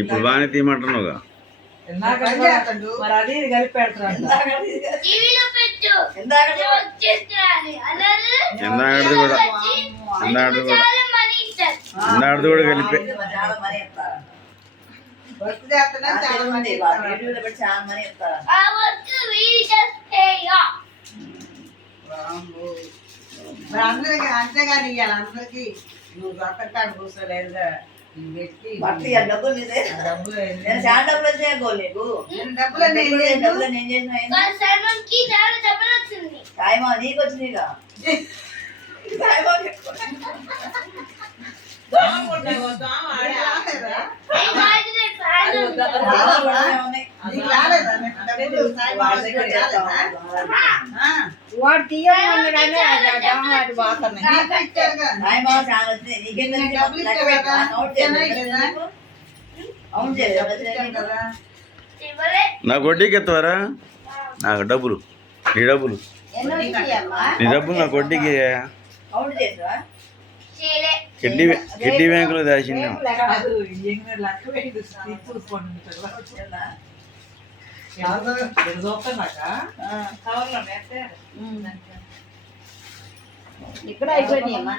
ఇప్పుడు బాగానే తీయమంటున్నావుగా. మరి అది ఇది కలిపి పెడతాడు. ఇందాకది కూడా ఇందాకది కూడా కలిపి అంతేగాని ఇవ్వాలి అందరికి. నువ్వు దొక్కటాడు కూర్చోలేదుగా డబ్బులు నీకు వచ్చిందిగా వాడు తీయమన్నాడనే నాకు వడ్డీకి ఎత్తవారా? నాకు డబ్బులు నీ డబ్బులు నాకు వడ్డీకి కిడ్నీ బ్యాంకులో దాచింది. ఇక్కడ అయిపోయినాయమ్మా.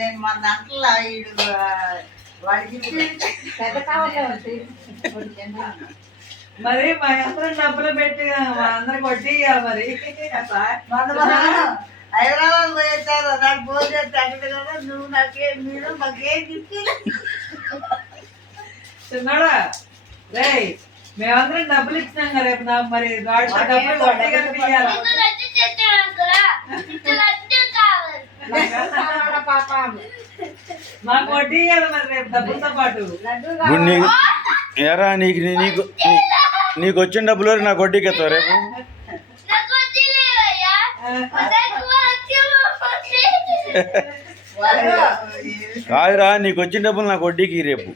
నేను మా దాంట్లో వాడికి మరి మా అందరం డబ్బులు పెట్టి మా అందరికి వడ్డీ ఇవ్వాలి. మరి హైదరాబాద్ పోయేస్తారు నాకు ఫోన్ చేస్తే అక్కడ కదా నువ్వు నాకేం మీరు మాకేం చిన్నాడా రే మేమందరం డబ్బులు ఇచ్చినాం కదా రేపు నాకు మరి డబ్బులు వడ్డీ కలిపి ఇవ్వాలి. మాకు వడ్డీ ఇవ్వాలి మరి రేపు డబ్బులతో పాటు. ఎరా నీకు వచ్చిన డబ్బులు నాకు వడ్డీకి ఎత్తావు రేపు? కాదురా, నీకు వచ్చిన డబ్బులు నాకు వడ్డీకి రేపు.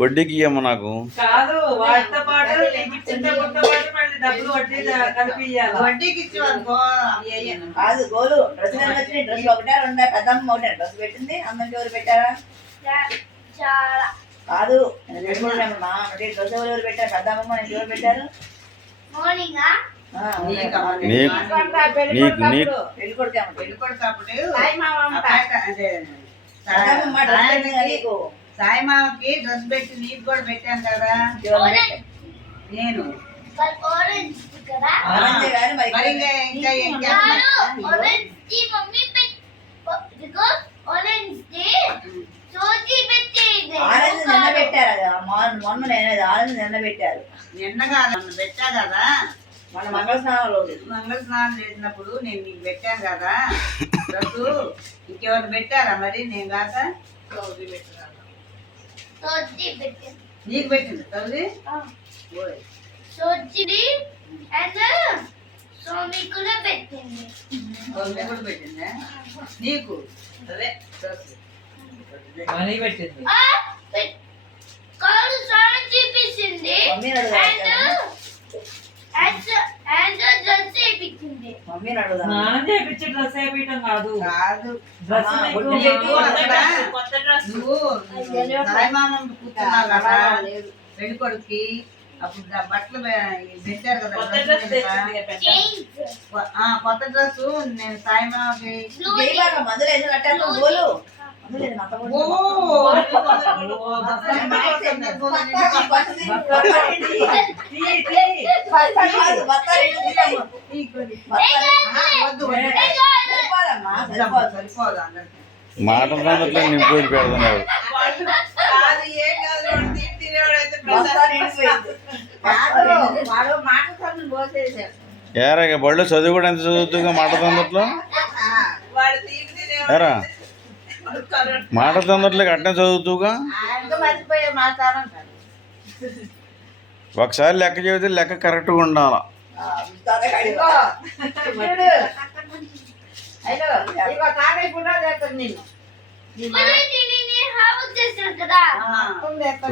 వడ్డీకి ఇయ్యమ్మ నాకు. కాదు వాటితో పాటు డబ్బులు వడ్డీకి ఇచ్చేవాళ్ళుకో. కాదు గోలు డ్రెస్ డ్రెస్ ఒకటే రెండా? పెద్దమ్మ ఒకటే డ్రెస్ పెట్టింది, అమ్మకి ఎవరు పెట్టారా? కాదు డ్రెస్ ఎవరు పెట్టారు? పెద్దమ్మ నీకు ఎవరు పెట్టారు? సాయిమామకి డ్రెస్ పెట్టి నీకు కూడా పెట్టాను కదా నేను. నిన్న పెట్టారు మొన్న ఆరెంజ్ నిన్న పెట్టారు. నిన్నగా పెట్టా కదా మన మంగళ స్నానం చేసినప్పుడు నేను నీకు పెట్టాను కదా డ్రెస్సు. ఇంకెవరు పెట్టారా మరి? నేను కాక నీకు పెట్టింది తల్లి. కూడా పెట్టిందా నీకు? అదే మనీ పెట్టింది. స్నానం చేయించి డ్రెస్ వేయటం కాదు. కూర్చున్నావు కదా పెళ్లి కొడుక్కి, అప్పుడు బట్టలు పెట్టారు కదా కొత్త డ్రెస్. నేను సాయిమామకి మందులు ఎందుకు కట్టాను? గోలు మాటలు నింపు పెడుతున్నాడు. ఏరా బళ్ళు చదువు కూడా ఎంత చదువుతుగా మాట తొందరలో? ఏరా మాట తొందరలో అట్నే చదువుతుగా? ఒకసారి లెక్క చెబితే లెక్క కరెక్ట్గా ఉండాల.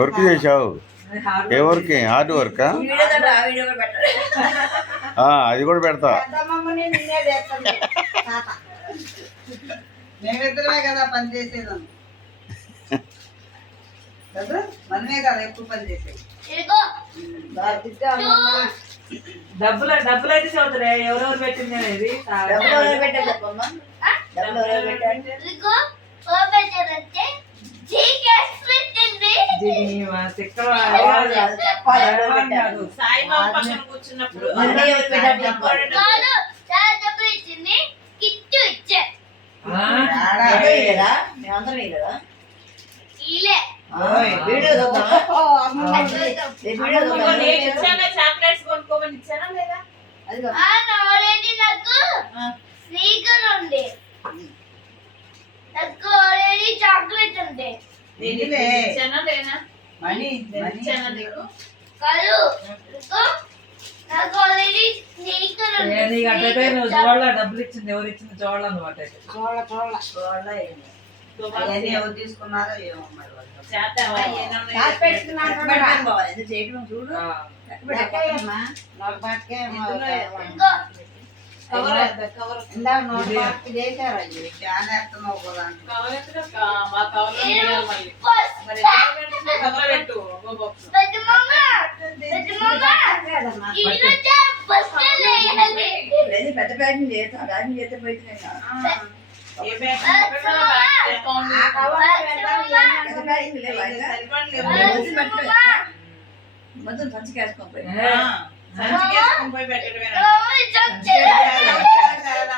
వర్క్ చేసావు ఎవరికి హార్డ్ వర్కా వీడియో తోటి ఆ వీడియో కూడా పెట్టాలి. అది కూడా పెడతా. పెద్దమ్మని నిన్నే చేస్తాను తాత. మేమిద్దరమే కదా పని చేసేదాన్ని కదా, మనమే కదా ఎక్కువ పని చేసేది. డబ్బులు అయితే చదువుతారే ఎవరెవరు పెట్టింది అనేది డబ్బులు ఎవరు పెట్టారు చెప్పమ్మా? డబ్బులు ఎవరు పెట్టారు? చెప్పాలి ఎవరు పెట్టారు? సాయిబాబా పక్కన కూర్చున్నప్పుడు మళ్ళీ ఎవరు పెట్టారు చెప్పాలి. ఎవరు ఇయ్యలేదా? మేమందరం ఇయ్యలేదా? వీడియో చూద్దామా? వీడియో చూద్దామా? ఇచ్చానా చాక్లెట్స్ కొనుక్కోమని ఇచ్చానా లేదా అదిగో. చాక్లెట్ ఉండే నేను ఇదిలే. ఇచ్చానా లేనా మనీ ఇచ్చానా నీకు కాదు నాకు ఆల్రెడీ స్నేహితులు నీకు అట్లయితే నువ్వు జోళ్ళ డబ్బులు ఇచ్చింది ఎవరు ఇచ్చింది జోళ్ళ అనమాట అవన్నీ ఎవరు తీసుకున్నారో ఏమో మరి వాళ్ళు. చేద్దామా రాసి పెట్టుకున్నాను కూడా. పెట్టాను బావ, ఎందుకు చేయటం చూడు. లెక్కయ్యమ్మా, నోట్ బాట్కే ఏమో ఇంకో కవర్ ఇందాక నోట్ బాట్కి చేశారు అయ్యి. ఫ్యాన్ వేస్తున్నావు కదా అంటే. మా కవర్ ఫస్ట్ మరి కవర్ పెట్టు పెద్దమ్మ ఈరోజే బస్ వేయాలి లేదు, పెద్ద ప్యాకింగ్ చేస్తాం. ప్యాకింగ్ చేస్తే పోయింది ఏ బ్యాగ్ ఆ కవర్ పెడతాం, పెద్ద ప్యాకింగ్ లేవా ఇంకా? మొత్తం సంచికి వేసుకొని పోయి. పోయి పెట్టడమేనా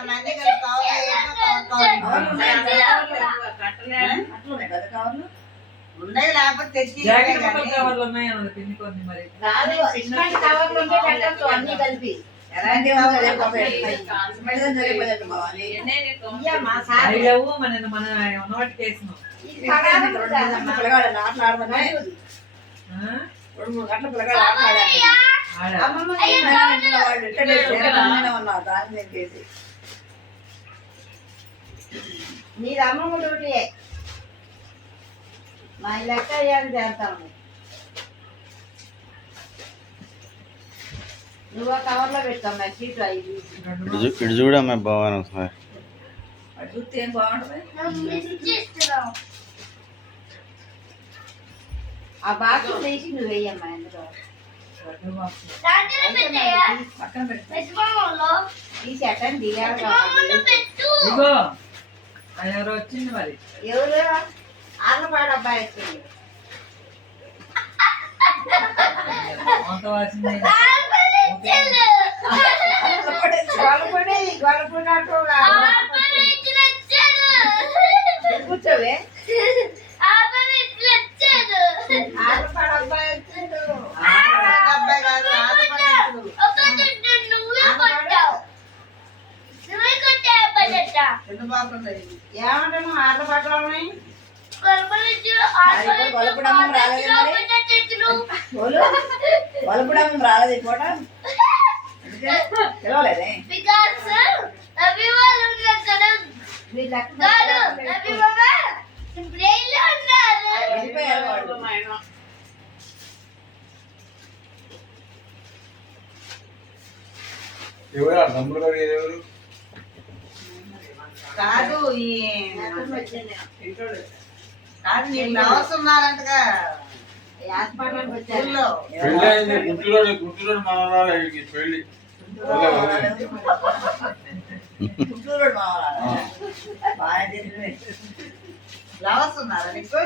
మనీ కలిపి కవర్ వేయమా, కవర్ అట్లున్నాయి కదా కవర్లు. ఉన్నాయి లేకపోతే తెచ్చి జాకెట్ ముక్కలు కవర్లు ఉన్నాయి అన్నది పిన్ని కొన్ని మరి కాదు, ఇట్లాంటి కవర్లు ఉంటే పెట్టచ్చు అన్ని కలిపి. ఎలాంటి వాళ్ళు రేపు పంపేయాలి. మెడిసిన్ సరిపోయేటట్టు బావ. మా సార్ అవి లేవు మన ఉన్నవాటికి వేసినాం పిల్లగాడు ఆటలాడుతుంటే 2-3 గంటల పిల్లగాడు ఆటలాడాలి. ఆడ వాళ్ళు ఇట్లా ఉన్నారు దాని చేసి. నీది అమ్మమ్మ డ్యూటీయే, మా లెక్క అయ్యాక చేస్తాము. నువ్వు ఆ కవర్లో పెడతావు నా సీటు అయ్యి. ఇటు చూడమ్మా బాగా ఒకసారి. అది చూస్తే ఏం బాగుంటుంది. మిస్ చేస్తున్నావు ఆ బాక్స్ తీసి నువ్వు వేయమ్మా ఎందులో దాంట్లో పెట్టేయా పక్కన పెట్టి పెద్దమ్మలో తీసి అట్టని దిగాలి పెద్దమ్మలో పెట్టు ఇగో అది ఎవరో వచ్చింది మరి ఎవరు ఆంధ్రపాడు అబ్బాయి వచ్చింది. అంత వచ్చింది గొడపడినట్టు కూర్చోవే. ఆంధ్రపాడు అబ్బాయి వచ్చిండు. ఆంధ్రపాడు అబ్బాయి కాదు, ఆంధ్రపాడు చిన్న బాగుంది. ఏమంటాను ఆంధ్రపాడులోని వలపడం రాలేదు ఈ పూట. తెలవలేదే. వెళ్ళిపోయారు వాళ్ళు. కాదు ఈ కాదు నీకు లవర్స్ ఉన్నారంటగా హాస్పిటల్కి వచ్చారు. గుంటూరు మనరాలకి పెళ్ళి గుంటూరు మావాలా? బాగా తెలిసింది. లవర్స్ ఉన్నారా నీకు?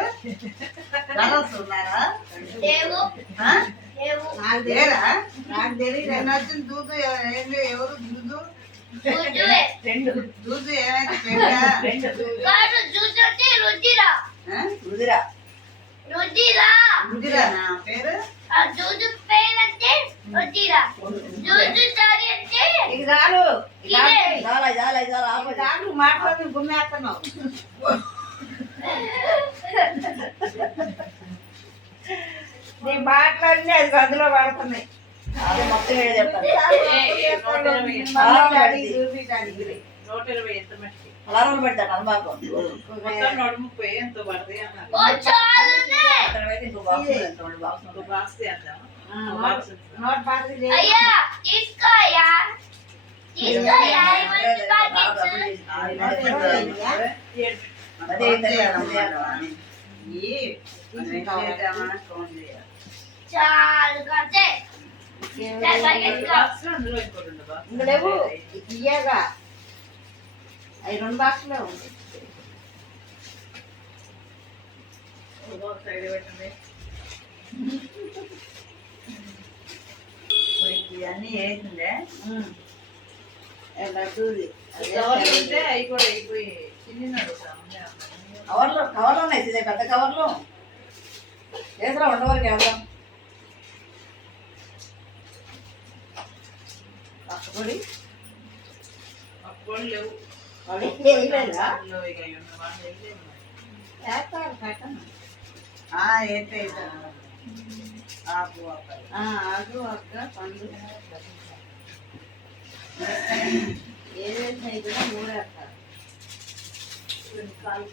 లవర్స్ ఉన్నారా? ఆ? నాకు లేరా? నాకు తెలియదు. ఎన్ని వచ్చింది దూదు ఏంటి ఎవరు దూదు రెండు దూదు ఏమైనా పెళ్ళా? ఆ? రుదిరా. ముదిరానా పేరు? ఇక చాలు చాలా చాలా చాలా ఆపద. చాలు మాట్లాడి గుమ్మేస్తున్నావు. నీ మాట్లాడి అది గదిలో పడుతున్నాయి. అది మొత్తం ఏడు చెప్తాను. అడిగి చూపించడానికి 120 ఎంత మట్టి అలారం పెడతాడు అనుమాకం మొత్తం 130 ఎంతో పడతాయి అన్నారు. ఓ చాలునే. అతనైతే ఇంకో బాక్స్ రెండు బాక్స్ ఒక బాక్స్ తీద్దాం. నోట్ పాత్ర అయ్యా తీసుకోయా తీసుకోయా ఇవన్నీ ప్యాకెట్స్. చాలు కదే. బాక్స్ అందులో ఇంకో 2 బాక్స్ ఇంకా లేవు ఇయ్యగా అవి 2 బాక్సులే ఉంది. సైడ్ పెట్టండి. ఇవన్నీ వేసిందే లడ్డూది కవర్లు ఉంటే అవి కూడా అయిపోయి చిన్నది కవర్లు ఉన్నాయి ఇదే పెద్ద కవర్లు వేసరా ఉండవరకు వెళ్దాం పక్కపొడి అప్పుడు లేవు. అవి వేయలేదా? అందులో ఇక అవి ఉన్న వాళ్ళు వేయలేము. వేస్తారు కట్టను. ఆకు అక్కడ ఆకు అక్క పండు ఏది వేసినా కూడా 3 వేస్తారు. కాలు